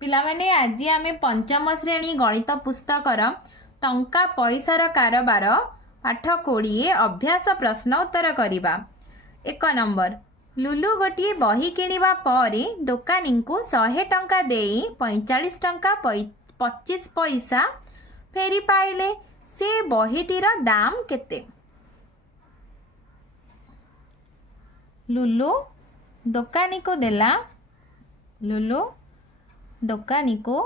पिलामाने आज आमे पंचम श्रेणी गणित पुस्तकर टंका पैसार कारबार पाठ 20 अभ्यास प्रश्न उत्तर करवा। 1 नंबर लुलु गोटे बही किणवा परे दोकानी को 100 टंका दे 45 टंका 25 पैसा फेरी पाइले से बहीटीर दाम केते? लुलु दोकानी को देला लुलु दोकानी को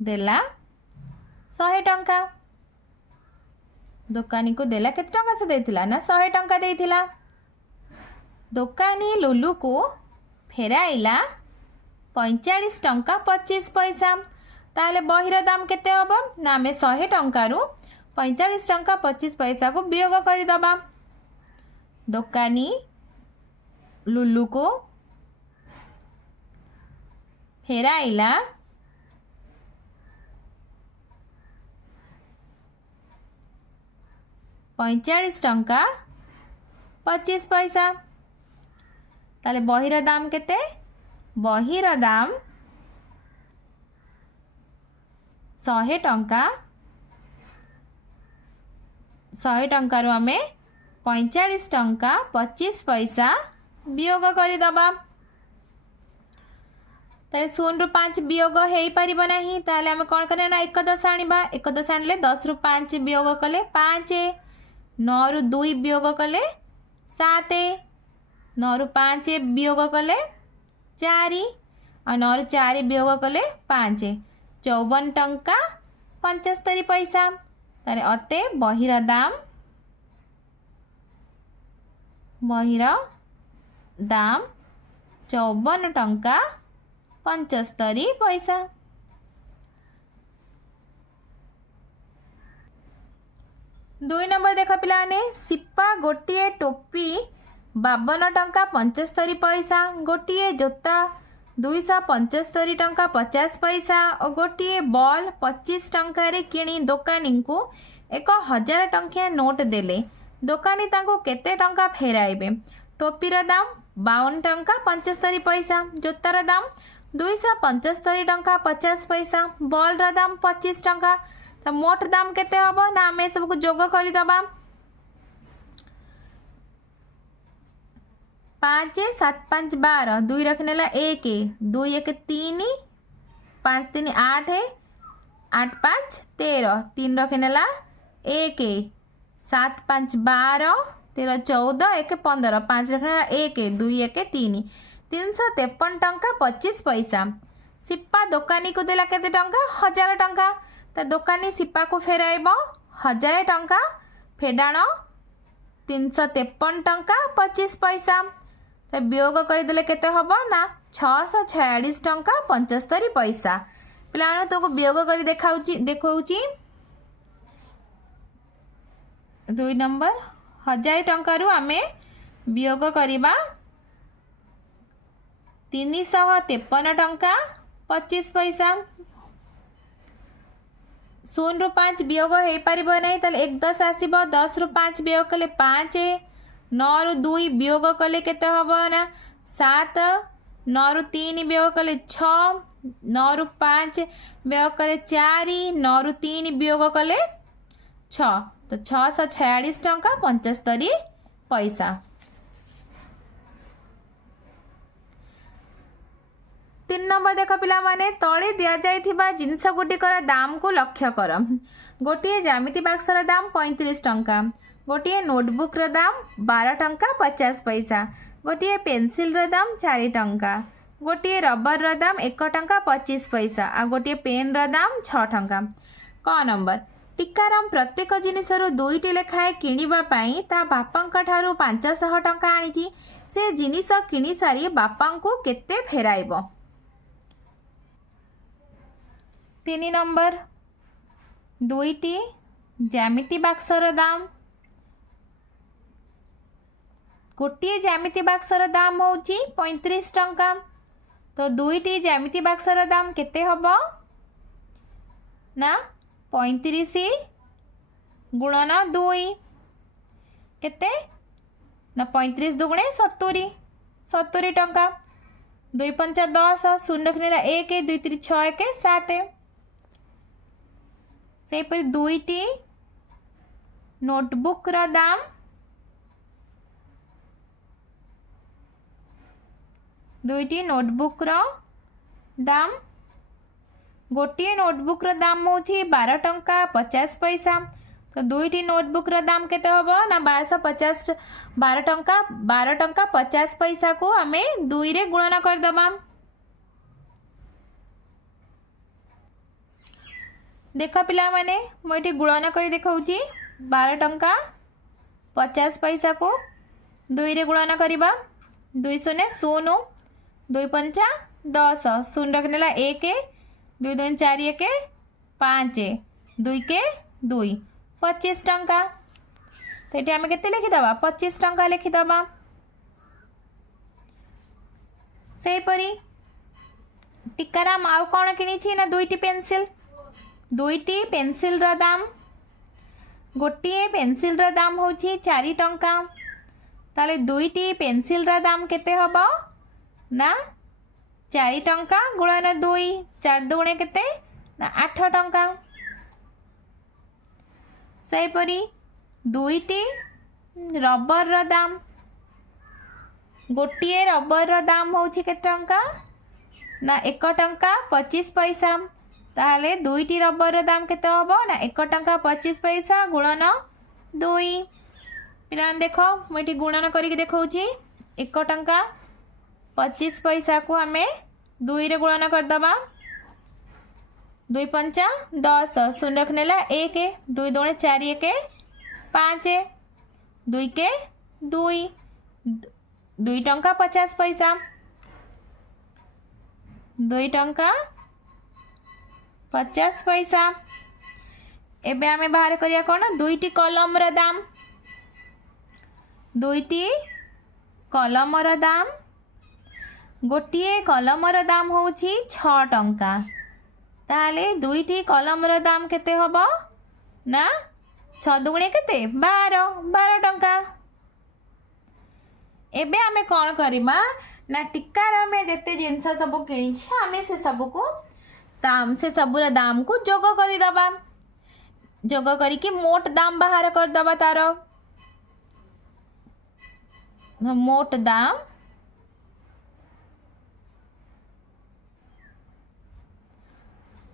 देला 100 टंका। दोकानी को देला केते टंका से देथिला ना 100 टंका देथिला। दोकानी लुलु को फेराइला 45 टंका 25 पैसा। ताले बहिर दाम केते हबो ना आमे 100 टंका रु 45 टंका 25 पैसा को वियोग करि दबा। दोकानी लुलु को फेराइला 45 टंका 25 पैसा। ताले बहिर दाम केते? बहिर दाम 100 टंका। 100 टंका रु आमे 45 टंका 25 पैसा वियोग करि दबा। ताले 0 रु 5 वियोग हेई परिबो नाही। ताले आमे कोन करना 1 10 आनिबा। 1 10 आनले 10 रु 5 वियोग कले 5। 9 रु 2 वियोग कले 7। 9 रु 5 वियोग कले 4 और 9 रु 4 वियोग कले 5। 54 टंका 75 पैसा। तारे अते बहिर दाम 54 टंका 75 पैसा। 2 नंबर देख पिलाने सिप्पा गोटे टोपी 52 टंका 75 पैसा, गोटे जोता 275 टंका 50 पैसा और गोटे बॉल 25 टंका किणी दोकानी को 1000 टंकिया नोट देले। दोकानी तांको केते टंका फेराइबे? टोपीर दाम 52 टंका 75 पैसा, जोतार दाम 275 टंका 50 पैसा, बॉल रा दाम 25 टंका। तो मोट दाम केते हबो ना आमे सब को जोग करि दबा। 5 7 5 12 2 रखनेला 1 2 1 3 5 3 8 8 5 13 3 रखनेला 1 7 5 12 13 14 1 15 5 रखनेला 1 2 1 3 353 टंका 25 पैसा। सिप्पा दोकानी को देला केते टंका? 1000 टंका। तो दोकानी सिप्पा को फेराइबो 1000 टंका फेडाण 353 टंका 25 पैसा। तो वियोग करदेले केते हबो ना 646 टंका 75 पैसा। पिलानो तो को वियोग करी देखौची 2 नंबर 1000 टंका रु आमे वियोग करिबा 353 टंका 25 पैसा। 0 रु 5 वियोग हो पारिबो नहीं ताले 1 10 आसीबो। 10 रु 5 वियोग कले 5। 9 रु 2 वियोग कले केते हबो ना 7। 9 रु 3 वियोग कले 6। 9 रु 5 वियोग कले 4। 9 रु 3 वियोग कले 6। तो 646 टंका 75 पैसा। 3 नंबर देख पिला माने तळे दिया जाइथिबा जिंस गुटिकर दाम को लक्ष्य कर। गोटे ज्यामिति बाक्सर दाम 35 टंका, गोटे नोटबुक र दाम 12 टंका 50 पैसा, गोटे पेंसिल र दाम 4 टंका, गोटे रबर र दाम 1 टंका 25 पैसा आ गोटे पेन र दाम 6 टंका। क नंबर टीकाराम प्रत्येक जिनिसर 2टी लेखाएं किणिबा पई ता बापांक ठारू 500 टंका आनिची। से जिनिस किणी सारी बापांकु केते फेराइबो? 3 नंबर 2टी ज्यामिति बाक्सर दाम, गोटे ज्यामिति बाक्सर दाम होची 35 टंका। तो 2टी ज्यामिति बाक्सर दाम केते हबो ना 35 गुणन 2 केते ना 35 दुगुणे 70 टंका। दुई पंचा 10 शून्य रखने एक दुई तीन 6 1 7 से पर दुईटी नोटबुक रा दाम दुईटी नोटबुक रा दाम गोटे नोटबुक रा दाम होची 12 टंका 50 पैसा तो दुईटी नोटबुक रा दाम केते हबो ना 1250 12 टंका 50 पैसा को आमे 2 रे गुणन कर दबा। देख पिला माने मोइटी गुणन करी देखाउची 12 टंका 50 पैसा को 2 रे गुणन करिबा 2 शून्य 0 2 पंचा 10 शून्य रखनेला 1 2 2 4 1 5 2 के 2 25 टंका तो ये आम के लिखिदबा 25 टंका लिखिदबा। से परी टीकाराम आउ कौन किनी ना दुईटी पेंसिल रा दाम गोटे पेंसिल रा दाम होची 4 टंका ताले दुईटी पेंसिल रा दाम केते हबो ना 4 टंका गुणन 2 4 दुणे केते ना 8 टंका। से परी दुईटी रबर रा दाम गोटे रबर रा दाम होची केते टंका ना 1 टंका 25 पैसा ताहले दुईटी रबर रा दाम केते हबो ना 1 टंका 25 पैसा गुणन 2 पिलान देखो मुझे गुणन करके देखौची 1 टंका 25 पैसा को आमे 2 रे गुणन कर दबा 2 पंचा 10 शून्य रखनेला 1 2 2 4 1 5 2 के 2 टंका 50 पैसा 2 टंका 50 पैसा। एबे आमे बाहर करिया कोन दुईटी कलम रा दाम दुईटी कलम रा दाम गोटे कलम रा दाम होची 6 टंका ताले दुईटी कलम रा दाम केते हबो ना 6 दुगुणे केते 12 टंका। एबे आमे कोन करिमा ना टिक्कार में जेते जिंस सब किनी छी आमे से सब को दाम से सबुरा दाम को जोग करी दबा जोग करी कि मोट दाम बाहर कर दबा तारो मोट दाम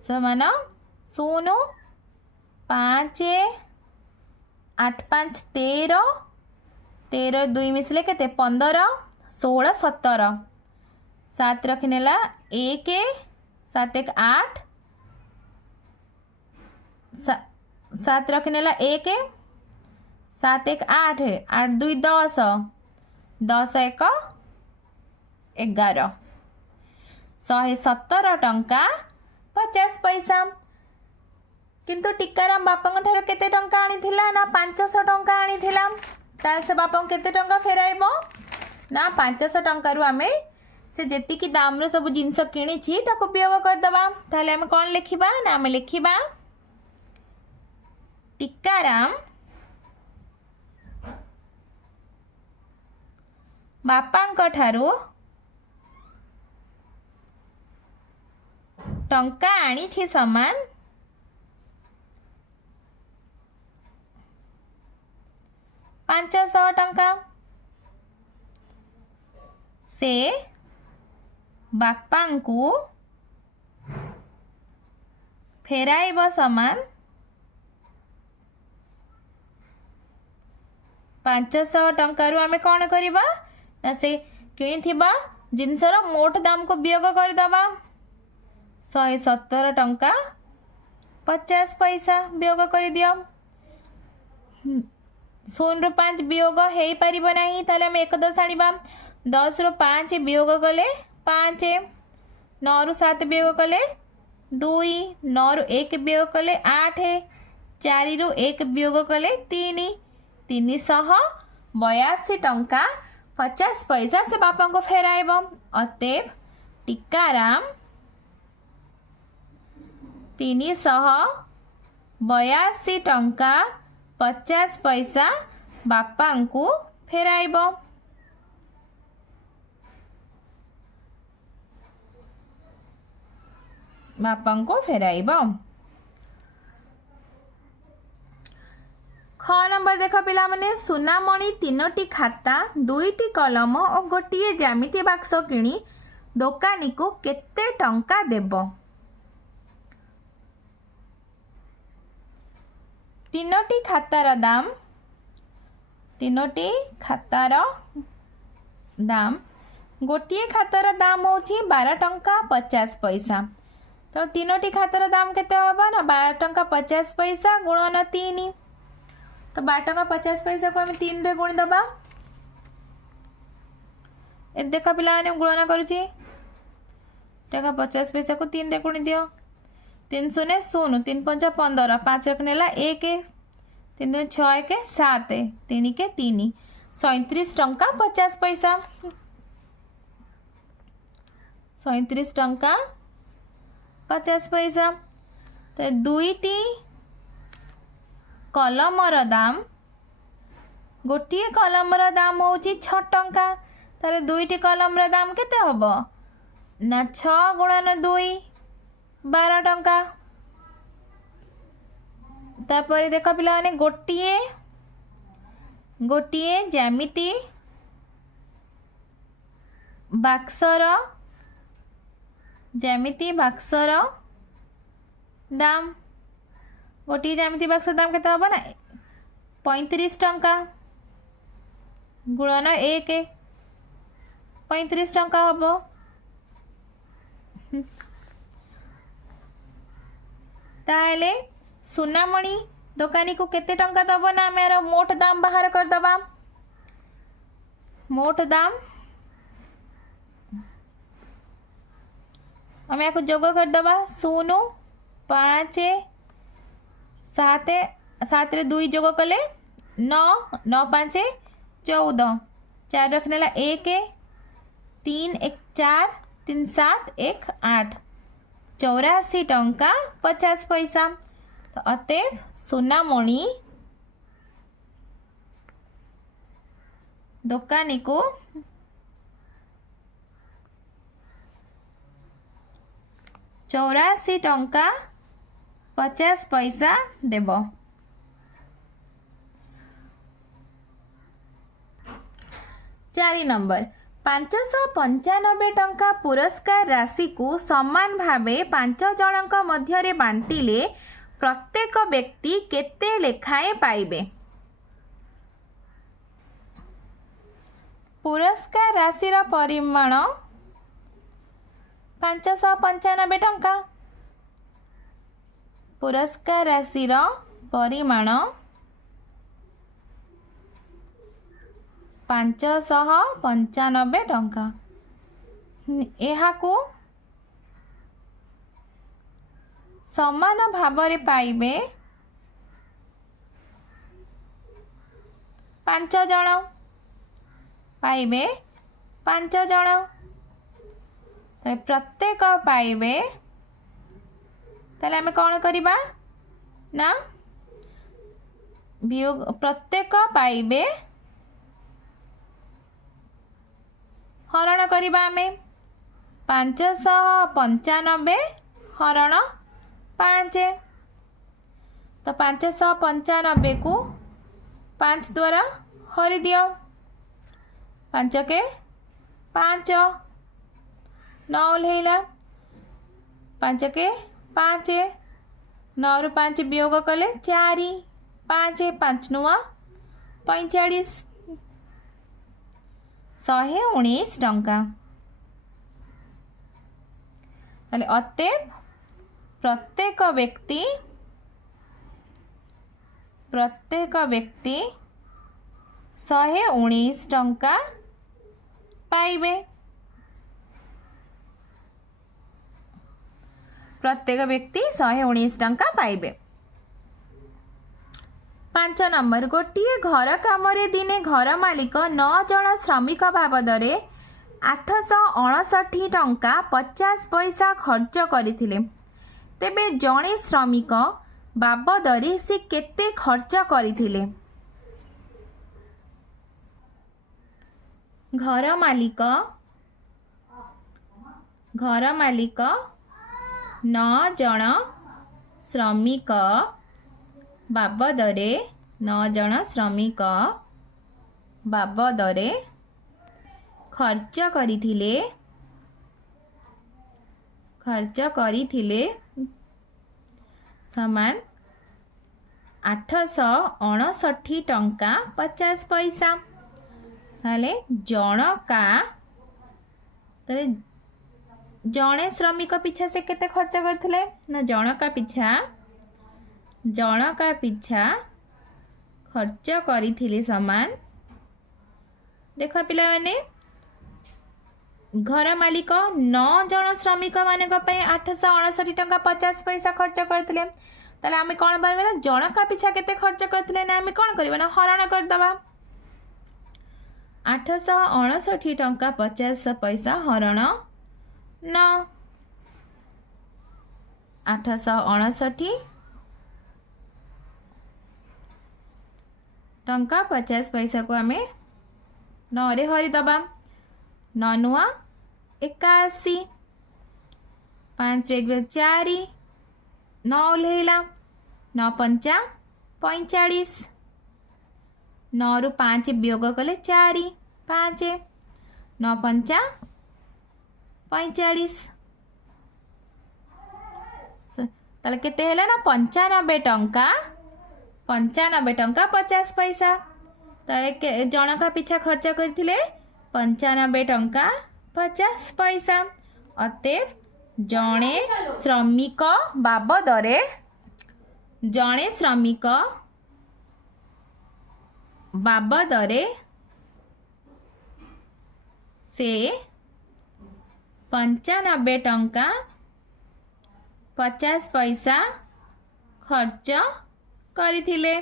समान 0 5 8 5 13 13 2 मिसले केते 15 16 17 7 रखनेला 1 7 1 8 7 रखनेला 1 7 1 8 8 2 10 10 1 11 117 टंका 50 पैसा किंतु टीकाराम बापा ठार केते टंका आनी ना 500 टंका आनी ताल से बापा केते टंका फेराइबो ना 500 टंका रु आमे से जेतिकी दाम रो सब जिनस किनी छी ताको वियोग कर दबा ताले हम कोन लिखिबा ना हम लिखिबा टीकाराम बापा ठारू टंका आनी छी समान 500 टंका से बापा को फेराइब समान 500 टंका रु आमे कौन करिबा ना से किनिथिबा जिनसर मोट दाम को वियोग कर दबा 117 टंका 50 पैसा वियोग कर दियो 0 रु 5 वियोग हेई परिबो नाही ताले हम 1 10 आनिबा 10 रु 5 वियोग कले 5 9 रु 7 वियोग कले 2 9 रु 1 वियोग कले 8 4 रु 1 वियोग कले 3 382 टंका 50 पैसा से बापा को फेराइब अतएव टीकाराम 382 टंका 50 पैसा बापा को फेराइब। ବାପାଙ୍କୁ ଫେରାଇବ। ख नंबर देख पिलामाने सुनामणि 3टी खाता 2टी कलम और गोटे ज्यामिति बाक्स किणी दोकानी को केते टंका देब। 3टी खातार दाम 3टी खातार दाम गोटे खातार दाम होची 12 टंका 50 पैसा। तो 3टी खातार दाम केते होबा ना 12 टंका 50 पैसा गुणन 3। तो 12 टंका 50 पैसा को हम 3 रे गुणी दबा। ए देखा पिला ने गुणन करूची टका 50 पैसा को 3 रे गुणी दियो। 3 शून्य 0 3 5 15 5 एक नेला 1 3 2 6 1 7 3 के 3 37 टंका 50 पैसा। 37 टंका 50 पैसा। तो 2टी कलमर दाम गोटे कलमर दाम होची 6 टंका। तारे 2टी कलमर दाम केते होबो ना 6 गुणन 2 12 टंका। तापर देख पिला माने गोटे ज्यामिति बाक्सर दाम गोटे ज्यामिति बाक्स दाम केते होबो ना 35 टंका गुणन 1 35 टंका होबो। ताहले सुनामणि दोकानी को केते टंका दबो ना मेरा मोट दाम बाहर कर दबा। मोट दाम हम या को जोग कर दबा 0 5 7 7 रे 2 जोग कले 9 9 5 14 4 रखनेला 1 3 1 4 3 7 1 8 84 टंका 50 पैसा। तो अतएव सुनामणि दोकानी को 84 टंका 50 पैसा देब। 4 नंबर 595 टंका पुरस्कार राशि को समान भावे 5 जनक मध्यरे बांटिले प्रत्येक व्यक्ति केते लेखाएं पाइबे। पुरस्कार राशि रा परिमाण 595 टंका। पुरस्कार राशि रा परिमाण 595 टंका। एहाकू समान भावरे पाइबे 5 जण पाइबे 5 जण प्रत्येक पाइबे। ताले आमे कौन करिबा ना वियोग प्रत्येक पाइबे हरण करिबा आमे 595 हरण 5। तो 595 को 5 द्वारा हरि दियो 5 के 5 9 ओल्हेला 5 के 5 9 रु 5 वियोग कले 4 5 5 नुआ 45 119 टंका। ताले अतएव प्रत्येक व्यक्ति 119 टंका पाइबे। प्रत्येक व्यक्ति 119 टंका पाइबे। 5 नंबर गोटे घर काम दिने घर मालिक 9 जन श्रमिक बाबदरे 859 टंका 50 पैसा खर्च करथिले। तेबे जणे श्रमिक बाबदरे से केते खर्च करथिले। घर मालिक 9 ଜଣ ଶ୍ରମିକ ବାବଦରେ 9 ଜଣ ଶ୍ରମିକ ବାବଦରେ ଖର୍ଚ୍ଚ କରିଥିଲେ ସମାନ 859 ଟଙ୍କା 50 ପଇସା। ତାହେଲେ ଜଣକା ଜଣେ ଶ୍ରମିକ ପିଛା ସେ କେତେ ଖର୍ଚ୍ଚ କରିଥିଲେ ନା ଜଣକା ପିଛା ଖର୍ଚ୍ଚ କରିଥିଲେ ସମାନ। ଦେଖ ପିଲାମାନେ घर मालिक 9 जन श्रमिक मानक 859 टंका 50 पैसा खर्च करते आम कौन पाइबा जनका पिछा केते खर्च करते ना आम कौन करबा ना हरण करदबा 859 टंका 50 पैसा हरण 9 859 टंका 50 पैसा को आम 9 रे हरिदबा 9 नुआ 81 5 1 4 9 ओल्हेला 9 पंचा 45 9 रु 5 वियोग कले 4 5 9 पंचा 45 ताले केते हैला ना 95 टंका 50 पैसा ताले जनका पिछा खर्च करथिले 95 टंका 50 पैसा। अतएव जणे श्रमिक बाबदरे से 95 टंका 50 पैसा खर्च करथिले।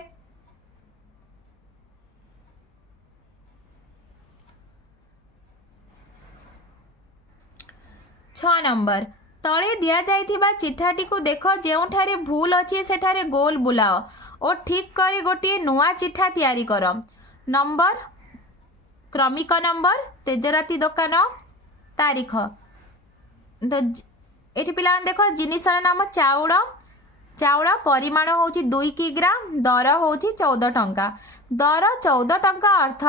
6 नंबर तले दिया जाइथिबा चिठाटी को देख जेउठारे भूल अच्छी सेठारे गोल बुलाओ और ठीक करी गोटे नुआ चिठा तैयारी कर। नंबर क्रमिक नंबर तेजराती दुकान तारीख तो ये पिला देख जिनिसर नाम चाउल परिमाण हूँ 2 किग्रा दर हूँ 14 टंका दर 14 टंका अर्थ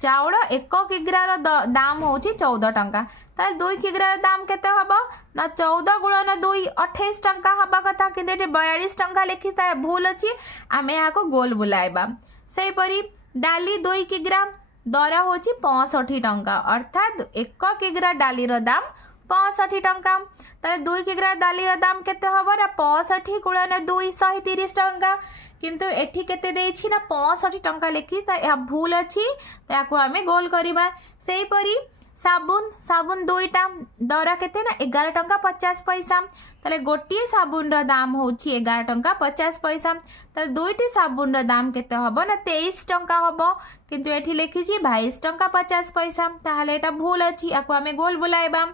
चाउल 1 किग्रार दाम हूँ 14 टंका तार 2 किग्रार दाम केते हबो ना 14 गुणन 2 28 टंका हबा कथा किंतु 42 टंका लिखी भूल अच्छी आम यहाँ गोल बुलाइबा। से परी डाली 2 किग्रा दर हूँ 65 टंका अर्थात 1 किग्रा डालीर दाम 65 टंका तार 2 किग्रा डालीर दाम केते हबो ना 65 गुणन 2 130 टंका किंतु एठी केते देछि ना 65 टंका लिखी भूल अच्छी ताकू आम गोल करवा। से परी साबुन 2टा दर केते ना 11 टंका 50 पैसा ताले गोटे साबुन दाम हूँ 11 टंका 50 पैसा ताले 2टी साबुन दाम केते हबो ना 23 टंका हबो किंतु एठी लिखी 22 टंका 50 पैसा ताहले एटा भूल अछि आकु आमे गोल बुलाइबा।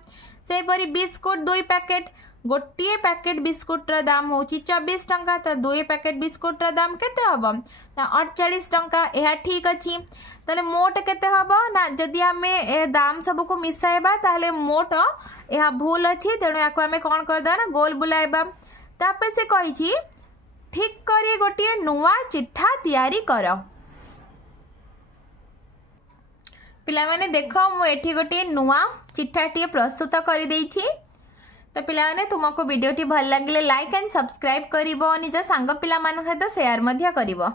से परी बिस्कुट 2 पैकेट गोटे पैकेट बिस्कुट दाम हूँ 24 टंका तो 2 पैकेट बिस्कुट दाम केते हबो ना 48 टंका यह ठीक अच्छी ताले मोट केते हबो ना जदि आमे दाम सब को मिसाइबा ताले मोट यह भूल अच्छी तेणु या आमे कौन करदा ना गोल बुलाइबा। तापर से कही ठीक करी गोटे नुआ चिठा तैयारी कर। पिला माने देखो मु एठी गोटे नुआ चिठाटी प्रस्तुत कर देइछि तो पिलाने तुमको वीडियोटी भल लगे लाइक एंड सब्सक्राइब करिवो निज सांग पिला मान सहित शेयर मध्य करिवो।